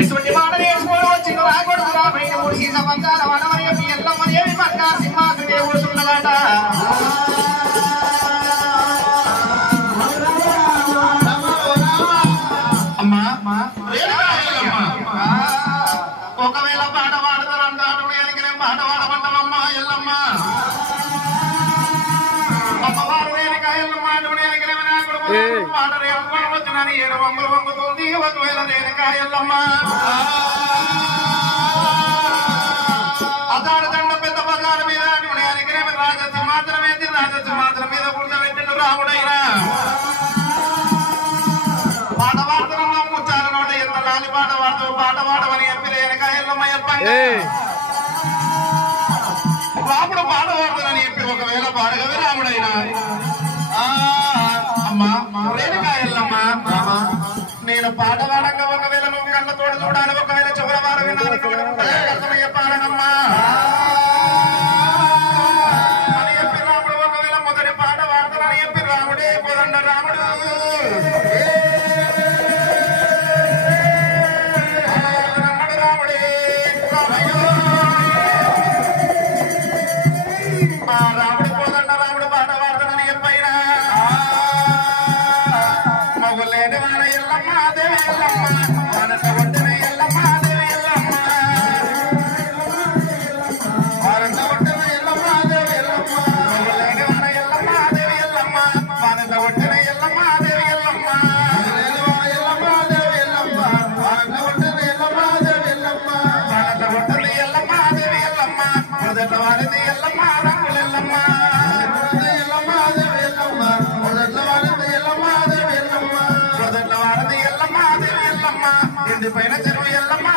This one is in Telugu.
ఎటువంటి మాట నేర్చుకోవడం వచ్చింది రాకూడదు రాబోయే ముడిసి బంగార వనమయ్య మీ ఎల్లమ్మ ఏమి బంగారు సింహాసనే కూర్చున్నగాట ఒకవేళ పాట పాడతారంటాడు నేను పాట పాడమంటామమ్మా ఎల్లమ్మ అమ్మవారు రేణుకా ఎల్లమ్మ పాటలు వచ్చినని 7 వంగులు వంగుతుంది ఒకవేళ రేణుకా ఎల్లమ్మ అదాడు దండ పెద్ద బజారు మీద రాజస్సు మాత్రం మీద కూర్చోబెట్టిండు రాముడైనా పాట పాడుతున్నా ముచ్చాల నోట ఎంత లాలి పాట పాడమని చెప్పి రేణుకా ఎల్లమ్మ రాముడు పాట పాడుతానని చెప్పి ఒకవేళ పాడగవి రాముడైనా అమ్మా రేణుకా ఎల్లమ్మ నేను పాట పాడంగా ఒకవేళ నువ్వు కళ్ళతోడు చూడాలి ఒకవేళ చెవుల వారు వినాలి చెప్పాలనమ్మా అని చెప్పి రాముడు ఒకవేళ మొదటి పాట పాడతానని చెప్పి రాముడే కోదండ రాముడు రాముడు కోదండ రాముడు పాట పాడతానని చెప్పైనా మగులేని వార ఎల్లమ్మ దేవి ఎల్లమ్మ మనస ఒడ్డున ఎల్లమ్మ దేవి ఎల్లమ్మ వారంట ఒడ్డున ఎల్లమ్మ దేవి ఎల్లమ్మ మగులేని వార ఎల్లమ్మ దేవి ఎల్లమ్మ మనస ఒడ్డున ఎల్లమ్మ దేవి ఎల్లమ్మ మగులేని వార ఎల్లమ్మ దేవి ఎల్లమ్మ వారంట ఒడ్డున ఎల్లమ్మ దేవి ఎల్లమ్మ మనస ఒడ్డున ఎల్లమ్మ దేవి ఎల్లమ్మ మొదట వారిది ఎల్లమ్మ రంగులెల్లమ్మ ఎల్లమ్మ దేవి ఎల్లమ్మ మొదట వారిది ఎల్లమ్మ దేవి ఎల్లమ్మ మొదట వారిది ఎల్లమ్మ దేవి ఎల్లమ్మ ఇంటి పైన చెరువు ఎల్లమ్మ